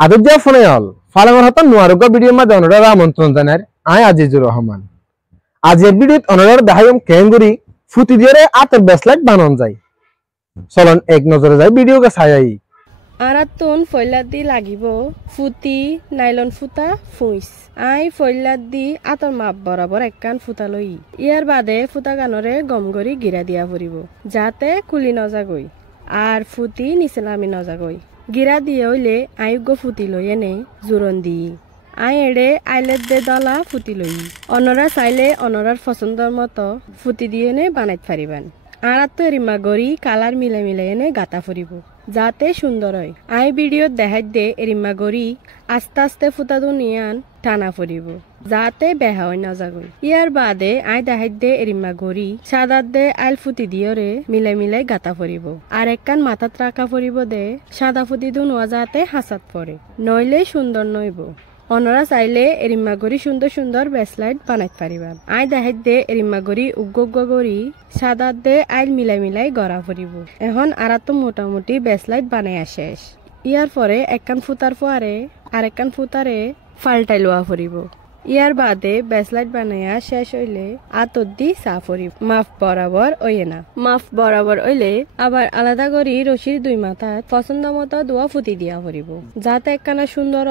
আদুজ্জা ফোনে হল ফালাঙ্গর হতন নোয়ারুগা ভিডিওর মাঝে অনরার আমন্ত্রণ জানার আয় আজিজুর রহমান। আজের ভিডিওত অনরার দেখাইম কেঙ্গুরি ফুটি দিয়ে আতর বেসলাইট বানান যায়। চলন এক নজরে যায় ভিডিওকে ছায়াই। আরাতুন ফয়লাত দি লাগিব ফুটি নাইলন ফুটা ফুইস আই ফয়লাত দি আতর মাপ বরাবর একখান ফুটা লই ইয়ার বাদে ফুটা গানরে গম গরি গিরা দিয়া ফুরিব যাতে কুলি নজাগই আর ফুটি নিচে নামি নজাগই গিরা দিয়ে হইলে আয়োগ্য ফুটি লই এনে জোরন দি আই এড়ে আইলেট দে দলা ফুটি লই অনরা চাইলে অনরার পছন্দর মতো ফুটি দিয়ে এনে বানাইত পারিবান। আর তো এরিমা গড়ি কালার মিলাই মিলাই এনে গাতা ফুরিব যাতে সুন্দর হয়। আই ভিডিও দেখাই দে এরিমা গড়ি আস্তে আস্তে ফুটা দুনিয়ান টানা ফুরিব যাতে বেহা হয় না যাগই। ইয়ার বাদে আই দেখাই দে এরিমা গড়ি সাদাত দে আইল ফুটি দিয়রে মিলাই মিলাই গাতা ফুরিব আর একখান মাথাত রাখা ফুরিব দে সাদা ফুটি দু নোয়া যাতে হাসাত পড়ে নইলে সুন্দর নইব। অনরা চাইলে এরিমা গড়ি সুন্দর সুন্দর বেসলাইট বানাইতে পারিবান। আই দেখাই দে এরিমা গড়ি উগ্গ গড়ি সাদাত দে আইল মিলাই মিলাই গড়া ফুরিব। এখন আর তো মোটামুটি বেসলাইট বানাই শেষ। ইয়ার পরে একখান ফুতার পরে আর একখান ফুতারে ফাল্টাই লোয়া ফুরিব। ইয়ার বাদে বেসলাইট বানাইয়া শেষ হইলে আতর দি চা ফুরিব মাফ বরাবর ওয়ে না মাফ বরাবর হইলে আবার আলাদা করি রশির দুই মাথাত পছন্দ মতো দোয়া ফুটি দিয়া ফুরিব যাতে একখানা সুন্দর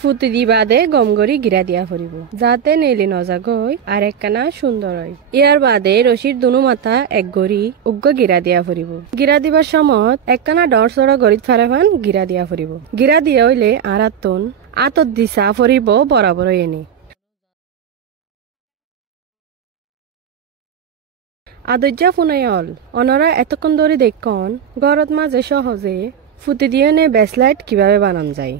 ফুটি দি বাদে গম গড়ি গিরা দিয়া ফুরিব যাতে নেলি নজাগই আর একখানা সুন্দর হয়। ইয়ার বাদে রশির দুনো মাথা এক গড়ি উগ্গ গিরা দিয়া ফুরিব। গিরা দিবার সময় একখানা ডর সড়া গড়িত ফারেফান গিরা দিয়া ফুরিব। গিরা দিয়া হইলে আর আতর দি চা ফুরিব বরাবর এনে আদর্যা ফুনায়ল অনরা এতক্ষণ ধরে দেখুন ঘরত মাঝে সহজে ফুটি দিয়ে বেসলাইট কিভাবে বানান যায়।